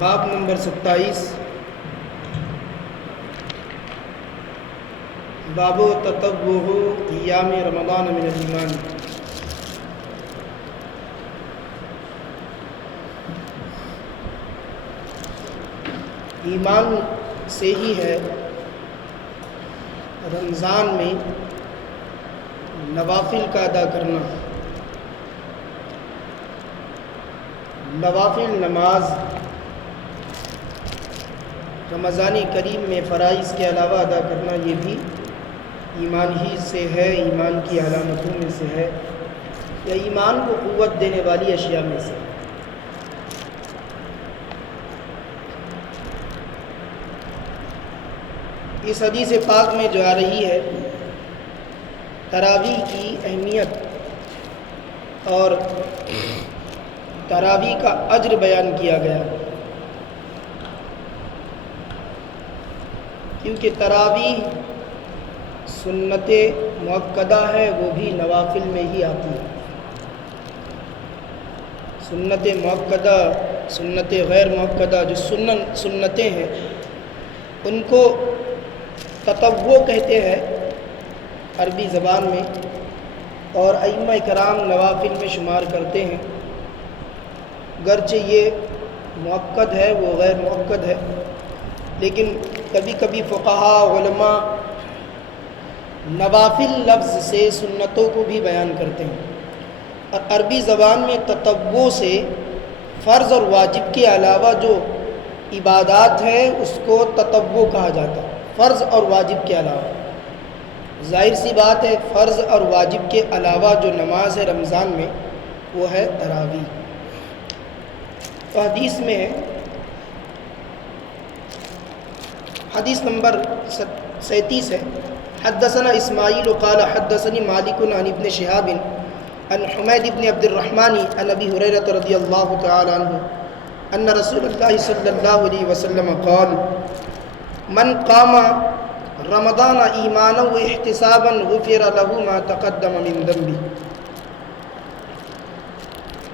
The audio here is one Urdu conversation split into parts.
باب نمبر 27 باب تطوع ایام رمضان من الایمان۔ ایمان سے ہی ہے رمضان میں نوافل کا ادا کرنا۔ نوافل نماز رمضان کریم میں فرائض کے علاوہ ادا کرنا، یہ بھی ایمان ہی سے ہے، ایمان کی علامتوں میں سے ہے، یا ایمان کو قوت دینے والی اشیاء میں سے۔ اس حدیث پاک میں جو آ رہی ہے تراویح کی اہمیت اور تراویح کا اجر بیان کیا گیا، کیونکہ تراویح سنت مؤکدہ ہے، وہ بھی نوافل میں ہی آتی ہے۔ سنت مؤکدہ، سنت غیر مؤکدہ جو سنتیں ہیں ان کو تطوع کہتے ہیں عربی زبان میں، اور ائمہ کرام نوافل میں شمار کرتے ہیں، گرچہ یہ مؤکد ہے وہ غیر مؤکد ہے، لیکن کبھی کبھی فقہا علماء نوافل لفظ سے سنتوں کو بھی بیان کرتے ہیں، اور عربی زبان میں تطوع سے فرض اور واجب کے علاوہ جو عبادات ہیں اس کو تطوع کہا جاتا ہے، فرض اور واجب کے علاوہ۔ ظاہر سی بات ہے فرض اور واجب کے علاوہ جو نماز ہے رمضان میں وہ ہے تراویح۔ تو حدیث میں ہے، حدیث نمبر 37 ہے، حدثنا اسماعیل قال حدثني مالک عن ابن شہاب عن حمید بن عبد الرحمن عن ابی ہریرہ رضی اللہ تعالی عنہ ان رسول اللہ صلی اللہ علیہ وسلم قال من قام رمضان ایمانا و احتسابا غفر له ما تقدم من ذنبه۔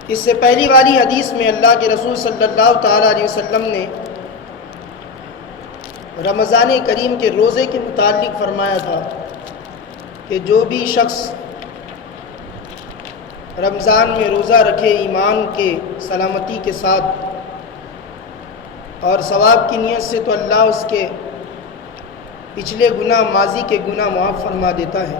اس سے پہلی والی حدیث میں اللہ کے رسول صلی اللہ تعالی علیہ وسلم نے رمضان کریم کے روزے کے متعلق فرمایا تھا کہ جو بھی شخص رمضان میں روزہ رکھے ایمان کے سلامتی کے ساتھ اور ثواب کی نیت سے، تو اللہ اس کے پچھلے گناہ، ماضی کے گناہ معاف فرما دیتا ہے۔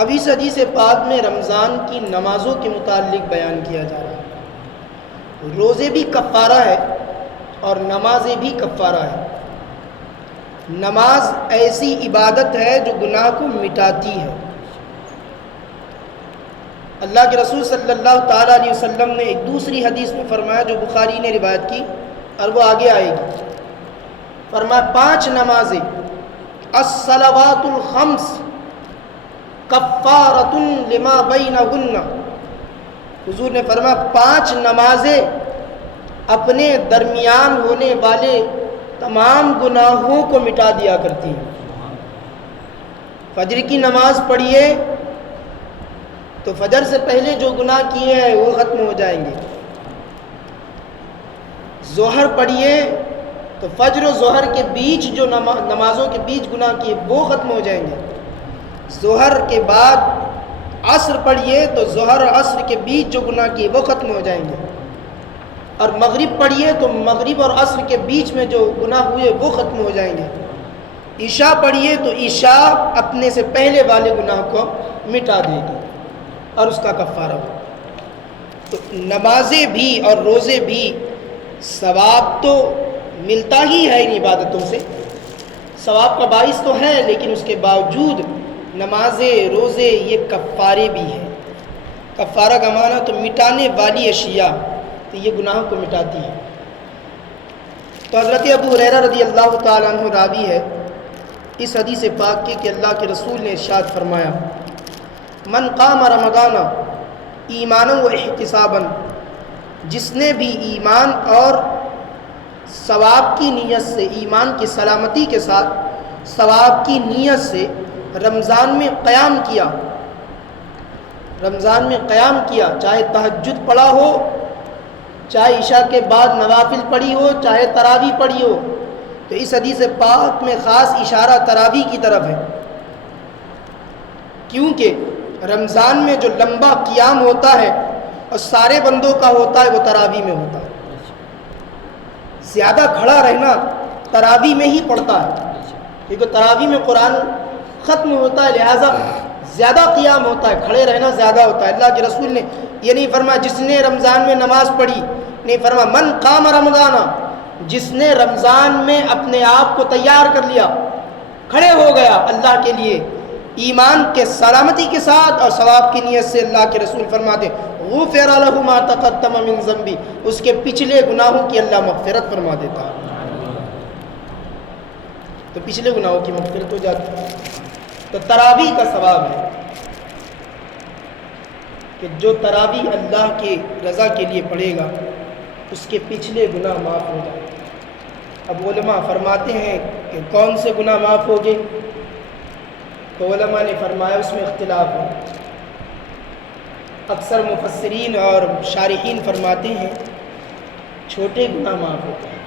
اب اس حدیث پاک میں رمضان کی نمازوں کے متعلق بیان کیا جا رہا ہے۔ روزے بھی کفارہ ہے اور نمازیں بھی کفارہ ہے۔ نماز ایسی عبادت ہے جو گناہ کو مٹاتی ہے۔ اللہ کے رسول صلی اللہ تعالیٰ علیہ وسلم نے ایک دوسری حدیث میں فرمایا جو بخاری نے روایت کی اور وہ آگے آئے گی، فرمایا 5 نمازیں الصلوات الخمس کفارۃ لما بینہن۔ حضور نے فرمایا 5 نمازیں اپنے درمیان ہونے والے تمام گناہوں کو مٹا دیا کرتی ہیں۔ فجر کی نماز پڑھیے تو فجر سے پہلے جو گناہ کیے ہیں وہ ختم ہو جائیں گے۔ ظہر پڑھیے تو فجر و ظہر کے بیچ جو نمازوں کے بیچ گناہ کیے وہ ختم ہو جائیں گے۔ ظہر کے بعد عصر پڑھیے تو ظہر اور عصر کے بیچ جو گناہ کیے وہ ختم ہو جائیں گے، اور مغرب پڑھیے تو مغرب اور عصر کے بیچ میں جو گناہ ہوئے وہ ختم ہو جائیں گے۔ عشاء پڑھیے تو عشاء اپنے سے پہلے والے گناہ کو مٹا دے گی اور اس کا کفارہ ہو۔ تو نمازیں بھی اور روزے بھی ثواب تو ملتا ہی ہے ان عبادتوں سے، ثواب کا باعث تو ہے، لیکن اس کے باوجود نمازیں روزے یہ کفارے بھی ہیں۔ کفارہ کا معنی تو مٹانے والی اشیاء، تو یہ گناہوں کو مٹاتی ہے۔ تو حضرت ابو ہریرہ رضی اللہ تعالیٰ عنہ راوی ہے اس حدیث پاک کے کہ اللہ کے رسول نے ارشاد فرمایا من قام رمضان ایمانا و احتسابا، جس نے بھی ایمان اور ثواب کی نیت سے، ایمان کی سلامتی کے ساتھ ثواب کی نیت سے رمضان میں قیام کیا، رمضان میں قیام کیا، چاہے تہجد پڑھا ہو، چاہے عشاء کے بعد نوافل پڑھی ہو چاہے تراویح پڑھی ہو، تو اس حدیث پاک میں خاص اشارہ تراویح کی طرف ہے، کیونکہ رمضان میں جو لمبا قیام ہوتا ہے اور سارے بندوں کا ہوتا ہے وہ تراویح میں ہوتا ہے۔ زیادہ کھڑا رہنا تراویح میں ہی پڑتا ہے، کیونکہ تراویح میں قرآن ختم ہوتا ہے، لہٰذا زیادہ قیام ہوتا ہے، کھڑے رہنا زیادہ ہوتا ہے۔ اللہ کے رسول نے یہ نہیں فرمایا جس نے رمضان میں نماز پڑھی، نہیں فرمایا من قام رمضان، جس نے رمضان میں اپنے آپ کو تیار کر لیا، کھڑے ہو گیا اللہ کے لیے ایمان کے سلامتی کے ساتھ اور ثواب کی نیت سے، اللہ کے رسول فرماتے غفر لہ ما تقدم من ذنبی، اس کے پچھلے گناہوں کی اللہ مغفرت فرما دیتا ہے۔ تو پچھلے گناہوں کی مغفرت ہو جاتی ہے۔ تو تراویح کا ثواب ہے کہ جو تراویح اللہ کی رضا کے لیے پڑھے گا اس کے پچھلے گناہ معاف ہو جائیں۔ اب علماء فرماتے ہیں کہ کون سے گناہ معاف ہوگے، تو علماء نے فرمایا اس میں اختلاف ہے۔ اکثر مفسرین اور شارحین فرماتے ہیں چھوٹے گناہ معاف ہوتے ہیں۔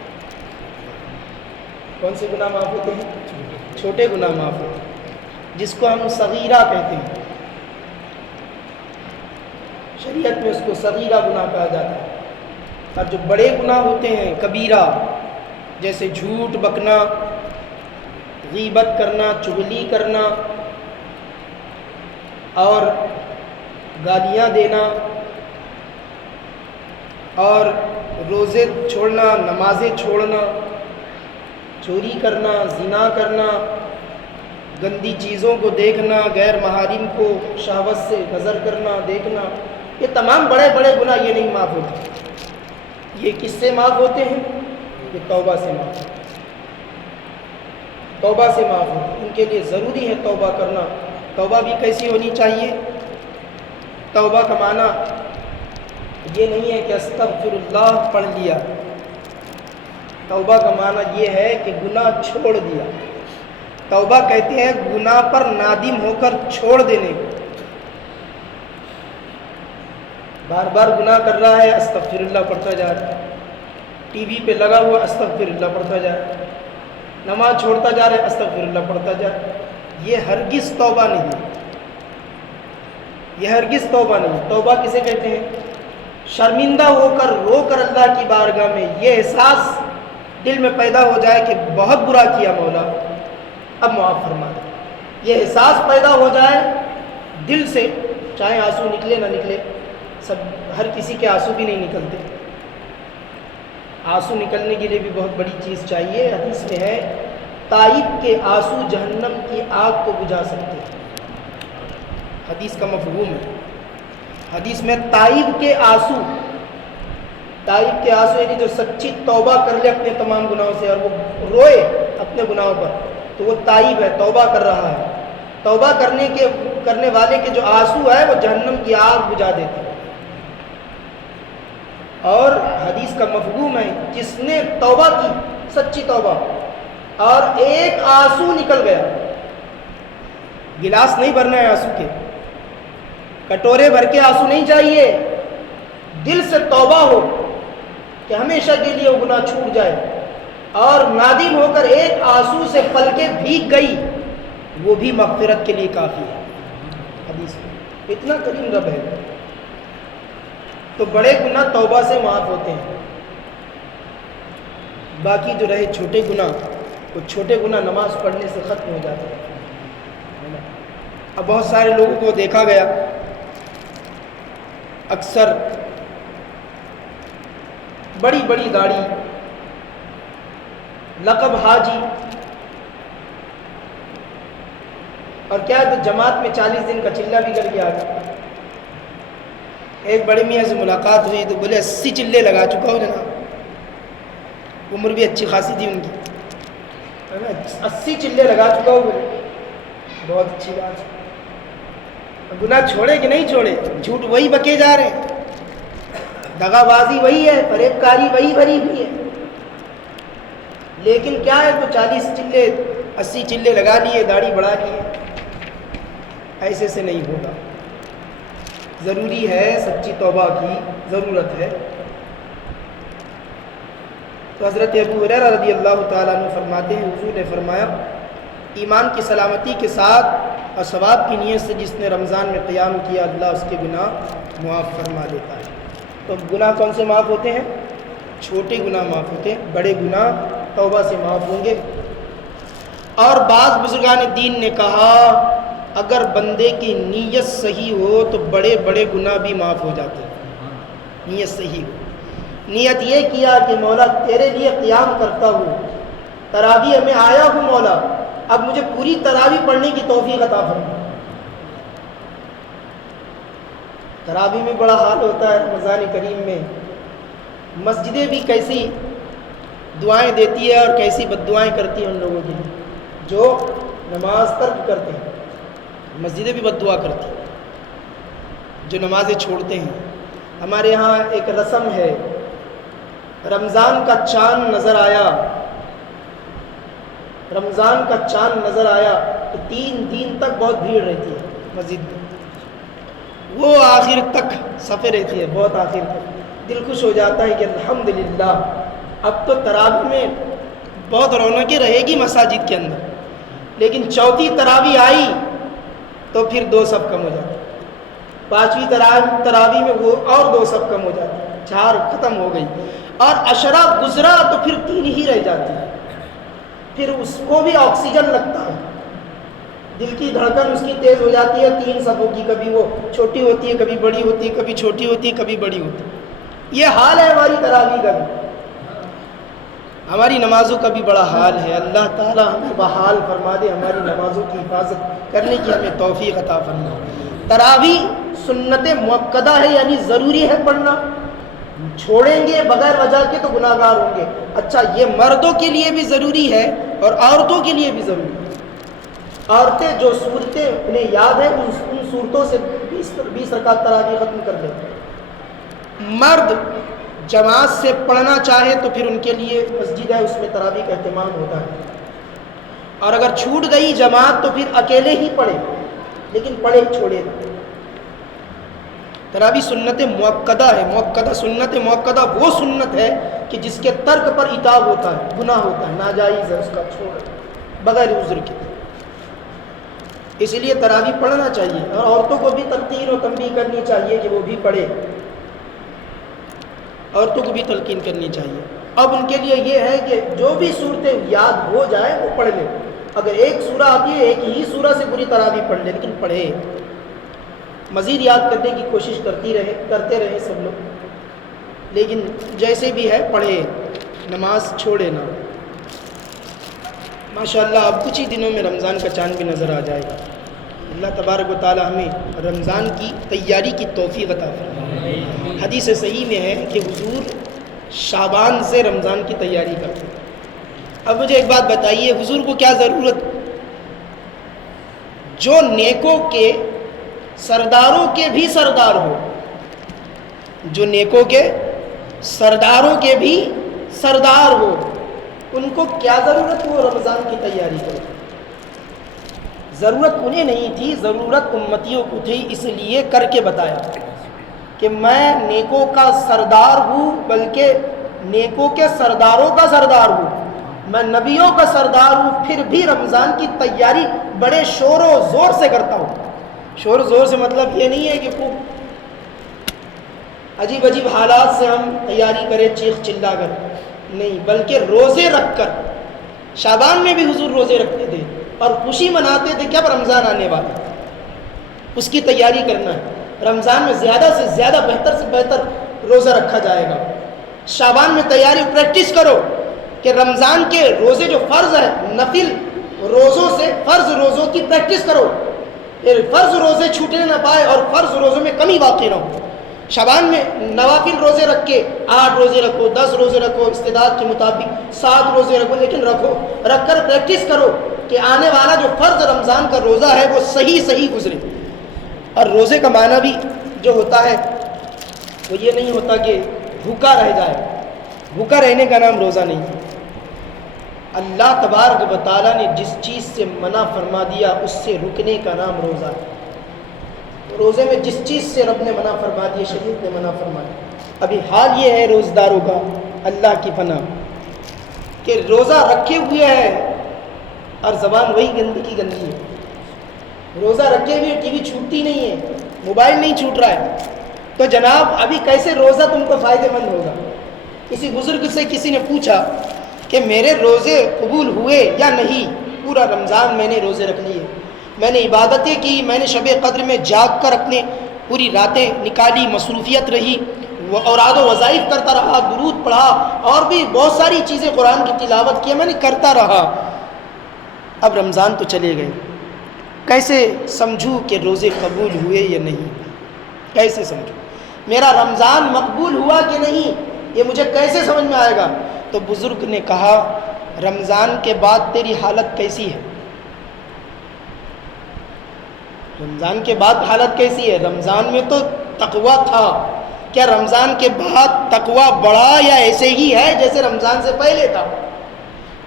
کون سے گناہ معاف ہوتے ہیں؟ چھوٹے گناہ معاف ہوتے ہیں، جس کو ہم صغیرہ کہتے ہیں، شریعت میں اس کو صغیرہ گناہ کہا جاتا ہے۔ اور جو بڑے گناہ ہوتے ہیں کبیرہ، جیسے جھوٹ بکنا، غیبت کرنا، چغلی کرنا اور گالیاں دینا اور روزے چھوڑنا، نمازیں چھوڑنا، چوری کرنا، زنا کرنا، گندی چیزوں کو دیکھنا، غیر محارم کو شہوت سے نظر کرنا، دیکھنا، یہ تمام بڑے بڑے گناہ یہ نہیں معاف ہوتے۔ یہ کس سے معاف ہوتے ہیں؟ یہ توبہ سے معاف ہوتے ہیں۔ توبہ سے معاف ہوتے ہیں، ان کے لیے ضروری ہے توبہ کرنا۔ توبہ بھی کیسی ہونی چاہیے؟ توبہ کا معنی یہ نہیں ہے کہ استغفر اللہ پڑھ لیا، توبہ کا معنی یہ ہے کہ گناہ چھوڑ دیا۔ توبہ کہتے ہیں گناہ پر نادم ہو کر چھوڑ دینے کو۔ بار بار گناہ کر رہا ہے، استغفر اللہ پڑھتا جا رہا ہے، ٹی وی پہ لگا ہوا استغفر اللہ پڑھتا جا رہا ہے، نماز چھوڑتا جا رہا ہے، استغفر اللہ پڑھتا جا رہا ہے، یہ ہرگز توبہ نہیں ہے، یہ ہرگز توبہ نہیں ہے۔ توبہ کسے کہتے ہیں؟ شرمندہ ہو کر رو کر اللہ کی بارگاہ میں یہ احساس دل میں پیدا ہو جائے کہ بہت برا کیا مولا، اب معاف فرما دے، یہ احساس پیدا ہو جائے دل سے، چاہے آنسو نکلے نہ نکلے، ہر کسی کے آنسو بھی نہیں نکلتے، آنسو نکلنے کے لیے بھی بہت بڑی چیز چاہیے۔ حدیث میں ہے تائب کے آنسو جہنم کی آگ کو بجھا سکتے ہیں، حدیث کا مفہوم ہے۔ حدیث میں تائب کے آنسو، تائب کے آنسو یعنی جو سچی توبہ کر لے اپنے تمام گناہوں سے اور وہ روئے اپنے گناہوں پر، تو وہ تائب ہے، توبہ کر رہا ہے۔ توبہ کرنے والے کے جو آنسو ہے وہ جہنم کی آگ بجھا دیتے ہیں۔ اور حدیث کا مفہوم ہے جس نے توبہ کی، سچی توبہ، اور ایک آنسو نکل گیا، گلاس نہیں بھرنا ہے آنسو کے، کٹورے بھر کے آنسو نہیں چاہیے، دل سے توبہ ہو کہ ہمیشہ کے لیے وہ گناہ چھوٹ جائے، اور نادم ہو کر ایک آنسو سے پلکیں بھیگ گئی، وہ بھی مغفرت کے لیے کافی ہے۔ حدیث میں اتنا کریم رب ہے۔ تو بڑے گناہ توبہ سے معاف ہوتے ہیں، باقی جو رہے چھوٹے گناہ، وہ چھوٹے گناہ نماز پڑھنے سے ختم ہو جاتے ہیں۔ اب بہت سارے لوگوں کو دیکھا گیا، اکثر بڑی بڑی داڑھی، لقب حاجی، اور کیا ہے تو جماعت میں 40 دن کا چلہ بھی کر کے آ گیا۔ ایک بڑے میاں سے ملاقات ہوئی تو بولے 80 چلے لگا چکا ہوں جناب، عمر بھی اچھی خاصی تھی ان کی، 80 چلے لگا چکا ہوں، بولے بہت اچھی بات ہے۔ گناہ چھوڑے کہ نہیں چھوڑے؟ جھوٹ وہی بکے جا رہے ہیں، دغا بازی وہی ہے، فریب کاری وہی بھری ہوئی ہے، لیکن کیا ہے تو 40 چلے 80 چلے لگا لیے، داڑھی بڑھا لیے، ایسے سے نہیں ہوگا۔ ضروری ہے، سچی توبہ کی ضرورت ہے، تو حضرت ابو ہریرہ رضی اللہ تعالیٰ عنہ فرماتے ہیں حضور نے فرمایا ایمان کی سلامتی کے ساتھ اور ثواب کی نیت سے جس نے رمضان میں قیام کیا اللہ اس کے گناہ معاف فرما دیتا ہے۔ تو گناہ کون سے معاف ہوتے ہیں؟ چھوٹے گناہ معاف ہوتے ہیں، بڑے گناہ توبہ سے معاف ہوں گے۔ اور بعض بزرگان دین نے کہا اگر بندے کی نیت صحیح ہو تو بڑے بڑے گناہ بھی معاف ہو جاتے ہیں۔ نیت صحیح ہو، نیت یہ کیا کہ مولا تیرے لیے قیام کرتا ہوں، تراویح میں آیا ہوں مولا، اب مجھے پوری تراویح پڑھنے کی توفیق عطا فرما۔ تراویح میں بڑا حال ہوتا ہے رمضان کریم میں، مسجدیں بھی کیسی دعائیں دیتی ہے اور کیسی بد دعائیں کرتی ہیں ان لوگوں کے لیے جو نماز ترک کرتے ہیں۔ مسجدیں بھی بد دعا کرتی ہیں جو نمازیں چھوڑتے ہیں۔ ہمارے ہاں ایک رسم ہے، رمضان کا چاند نظر آیا، رمضان کا چاند نظر آیا تو 3 دن تک بہت بھیڑ رہتی ہے مسجد میں، وہ آخر تک صفے رہتی ہے، بہت آخر تک دل خوش ہو جاتا ہے کہ الحمدللہ اب تو تراویح میں بہت رونقیں رہے گی مساجد کے اندر۔ لیکن چوتھی تراویح آئی تو پھر 2 صف کم ہو جاتے، 5ویں تراویح میں وہ اور 2 صف کم ہو جاتے، 4 ختم ہو گئی، اور عشرہ گزرا تو پھر 3 ہی رہ جاتی ہے۔ پھر اس کو بھی آکسیجن لگتا ہے، دل کی دھڑکن اس کی تیز ہو جاتی ہے 3 صفوں کی، کبھی وہ چھوٹی ہوتی ہے کبھی بڑی ہوتی ہے، کبھی چھوٹی ہوتی ہے کبھی بڑی ہوتی ہے۔ یہ حال ہے ہماری تراویح کا بھی، ہماری نمازوں کا بھی بڑا حال ہے۔ اللہ تعالیٰ ہمیں بحال فرما دے، ہماری نمازوں کی حفاظت کرنے کی ہمیں توفیق عطا فرما۔ تراویح سنت مؤکدہ ہے، یعنی ضروری ہے پڑھنا، چھوڑیں گے بغیر وجہ کے تو گناہ گار ہوں گے۔ اچھا یہ مردوں کے لیے بھی ضروری ہے اور عورتوں کے لیے بھی ضروری ہے۔ عورتیں جو صورتیں انہیں یاد ہیں ان صورتوں سے 20 رکعت تراویح ختم کر دیں۔ مرد جماعت سے پڑھنا چاہے تو پھر ان کے لیے مسجد ہے، اس میں تراویح کا اہتمام ہوتا ہے، اور اگر چھوٹ گئی جماعت تو پھر اکیلے ہی پڑھے، لیکن پڑھے چھوڑے نہ۔ تراویح سنت مؤکدہ ہے، مؤکدہ سنت مؤکدہ وہ سنت ہے کہ جس کے ترک پر عتاب ہوتا ہے، گناہ ہوتا ہے، ناجائز ہے اس کا چھوڑ بغیر عذر کے۔ اس لیے تراویح پڑھنا چاہیے، اور عورتوں کو بھی تلقین و تنبیہ کرنی چاہیے کہ وہ بھی پڑھے، عورتوں کو بھی تلقین کرنی چاہیے۔ اب ان کے لیے یہ ہے کہ جو بھی صورتیں یاد ہو جائے وہ پڑھ لیں، اگر ایک سورہ آتی ہے ایک ہی سورہ سے پوری تراویح پڑھ لیں، لیکن پڑھے، مزید یاد کرنے کی کوشش کرتے رہے سب لوگ، لیکن جیسے بھی ہے پڑھے، نماز چھوڑے نہ۔ ماشاءاللہ اب کچھ ہی دنوں میں رمضان کا چاند بھی نظر آ جائے گا۔ اللہ تبارک و تعالی ہمیں رمضان کی تیاری کی توفیق عطا فرمائے۔ حدیث صحیح میں ہے کہ حضور شعبان سے رمضان کی تیاری کرتے ہیں۔ اب مجھے ایک بات بتائیے، حضور کو کیا ضرورت؟ جو نیکوں کے سرداروں کے بھی سردار ہو، جو نیکوں کے سرداروں کے بھی سردار ہو، ان کو کیا ضرورت وہ رمضان کی تیاری کرے؟ ضرورت انہیں نہیں تھی، ضرورت امتیوں کو تھی، اس لیے کر کے بتایا کہ میں نیکوں کا سردار ہوں، بلکہ نیکوں کے سرداروں کا سردار ہوں، میں نبیوں کا سردار ہوں، پھر بھی رمضان کی تیاری بڑے شور و زور سے کرتا ہوں۔ شور و زور سے مطلب یہ نہیں ہے کہ خوب عجیب عجیب حالات سے ہم تیاری کریں چیخ چلا کر، نہیں، بلکہ روزے رکھ کر۔ شعبان میں بھی حضور روزے رکھتے تھے اور خوشی مناتے تھے کہ اب رمضان آنے والا، اس کی تیاری کرنا ہے۔ رمضان میں زیادہ سے زیادہ بہتر سے بہتر روزہ رکھا جائے گا۔ شعبان میں تیاری پریکٹس کرو کہ رمضان کے روزے جو فرض ہے، نفل روزوں سے فرض روزوں کی پریکٹس کرو، پھر فرض روزے چھوٹنے نہ پائے اور فرض روزوں میں کمی واقع نہ ہو۔ شعبان میں نوافل روزے رکھ کے 8 روزے رکھو، 10 روزے رکھو، استعداد کے مطابق 7 روزے رکھو، لیکن رکھ کر پریکٹس کرو کہ آنے والا جو فرض رمضان کا روزہ ہے وہ صحیح گزرے۔ اور روزے کا معنی بھی جو ہوتا ہے وہ یہ نہیں ہوتا کہ بھوکا رہ جائے، بھوکا رہنے کا نام روزہ نہیں ہے۔ اللہ تبارک و تعالیٰ نے جس چیز سے منع فرما دیا اس سے رکنے کا نام روزہ ہے۔ روزے میں جس چیز سے رب نے منع فرما دیا، شریعت نے منع فرما دیا۔ ابھی حال یہ ہے روزداروں کا، اللہ کی پناہ کہ روزہ رکھے ہوئے ہے اور زبان وہی گندی کی گندی ہے. روزہ رکھے ہوئے ٹی وی چھوٹتی نہیں ہے, موبائل نہیں چھوٹ رہا ہے, تو جناب ابھی کیسے روزہ تم کو فائدہ مند ہوگا؟ کسی بزرگ سے کسی نے پوچھا کہ میرے روزے قبول ہوئے یا نہیں؟ پورا رمضان میں نے روزے رکھ لیے, میں نے عبادتیں کی, میں نے شب قدر میں جاگ کر اپنے پوری راتیں نکالی, مصروفیت رہی, اوراد و وظائف کرتا رہا, درود پڑھا, اور بھی بہت ساری چیزیں قرآن کی تلاوت کی میں نے کرتا رہا. اب رمضان تو چلے گئے, کیسے سمجھوں کہ روزے قبول ہوئے یا نہیں؟ کیسے سمجھوں میرا رمضان مقبول ہوا کہ نہیں؟ یہ مجھے کیسے سمجھ میں آئے گا؟ تو بزرگ نے کہا رمضان کے بعد تیری حالت کیسی ہے؟ رمضان کے بعد حالت کیسی ہے؟ رمضان میں تو تقویٰ تھا, کیا رمضان کے بعد تقویٰ بڑھا یا ایسے ہی ہے جیسے رمضان سے پہلے تھا؟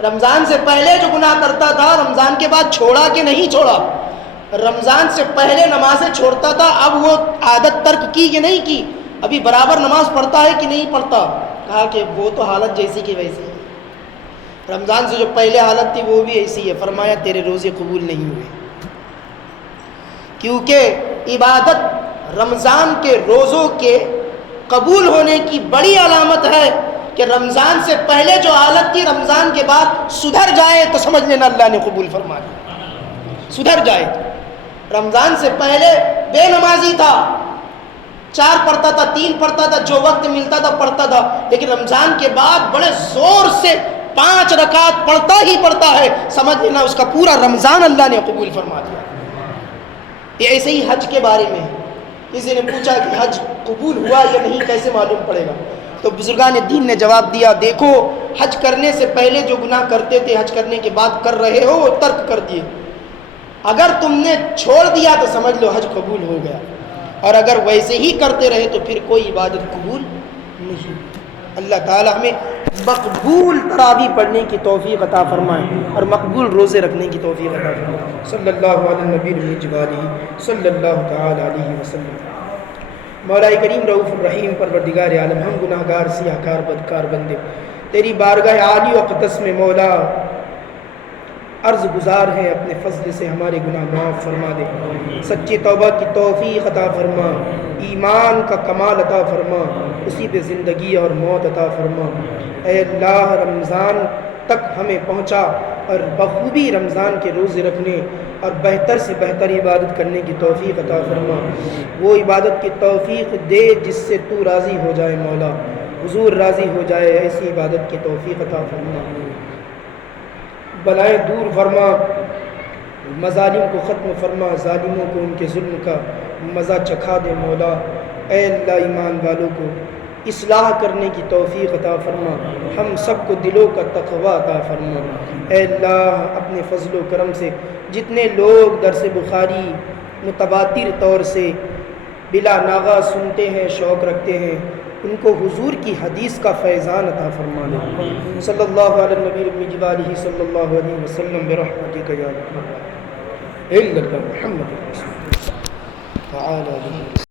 رمضان سے پہلے جو گناہ کرتا تھا رمضان کے بعد چھوڑا کہ نہیں چھوڑا؟ رمضان سے پہلے نمازیں چھوڑتا تھا, اب وہ عادت ترک کی کہ نہیں کی؟ ابھی برابر نماز پڑھتا ہے کہ نہیں پڑھتا؟ کہا کہ وہ تو حالت جیسی کی ویسی ہے, رمضان سے جو پہلے حالت تھی وہ بھی ایسی ہے. فرمایا تیرے روزے قبول نہیں ہوئے, کیونکہ عبادت رمضان کے روزوں کے قبول ہونے کی بڑی علامت ہے کہ رمضان سے پہلے جو حالت تھی رمضان کے بعد سدھر جائے تو سمجھ لینا اللہ نے قبول فرما لیا. سدھر جائے, رمضان سے پہلے بے نمازی تھا, 4 پڑھتا تھا, 3 پڑھتا تھا, جو وقت ملتا تھا پڑھتا تھا, لیکن رمضان کے بعد بڑے زور سے 5 رکعت پڑھتا ہی پڑھتا ہے, سمجھ لینا اس کا پورا رمضان اللہ نے قبول فرما دیا. یہ ایسے ہی حج کے بارے میں کسی نے پوچھا کہ حج قبول ہوا یا نہیں کیسے معلوم پڑے گا؟ تو بزرگان دین نے جواب دیا, دیکھو حج کرنے سے پہلے جو گناہ کرتے تھے حج کرنے کے بعد کر رہے ہو وہ ترک کر دیے. اگر تم نے چھوڑ دیا تو سمجھ لو حج قبول ہو گیا, اور اگر ویسے ہی کرتے رہے تو پھر کوئی عبادت قبول نہیں. اللہ تعالی ہمیں مقبول تراویح پڑھنے کی توفیق عطا فرمائے اور مقبول روزے رکھنے کی توفیق عطا فرمائے. صلی اللہ علیہ نبی المجوالہ صلی اللہ تعالی علیہ وسلم. مولا کریم رؤوف الرحیم پروردگار عالم, ہم گناہ گار سیاہ کار بدکار بندے تیری بارگاہ عالی و اقدس میں مولا عرض گزار ہیں, اپنے فضل سے ہمارے گناہ معاف فرما دے, سچی توبہ کی توفیق عطا فرما, ایمان کا کمال عطا فرما, اسی پہ زندگی اور موت عطا فرما. اے اللہ رمضان تک ہمیں پہنچا اور بخوبی رمضان کے روزے رکھنے اور بہتر سے بہتر عبادت کرنے کی توفیق عطا فرما. وہ عبادت کی توفیق دے جس سے تو راضی ہو جائے مولا, حضور راضی ہو جائے, ایسی عبادت کی توفیق عطا فرما. بلائیں دور فرما, مظالم کو ختم فرما, ظالموں کو ان کے ظلم کا مزہ چکھا دے مولا. اے اللہ ایمان والوں کو اصلاح کرنے کی توفیق عطا فرما, ہم سب کو دلوں کا تقویٰ عطا فرما. اے اللہ اپنے فضل و کرم سے جتنے لوگ درس بخاری متواتر طور سے بلا ناغہ سنتے ہیں, شوق رکھتے ہیں, ان کو حضور کی حدیث کا فیضان عطا فرما دے. صلی اللہ علیہ نبی المجوالہ صلی اللہ علیہ وسلم برحمتک یا ارحم الراحمین. محمد رسول اللہ تعالی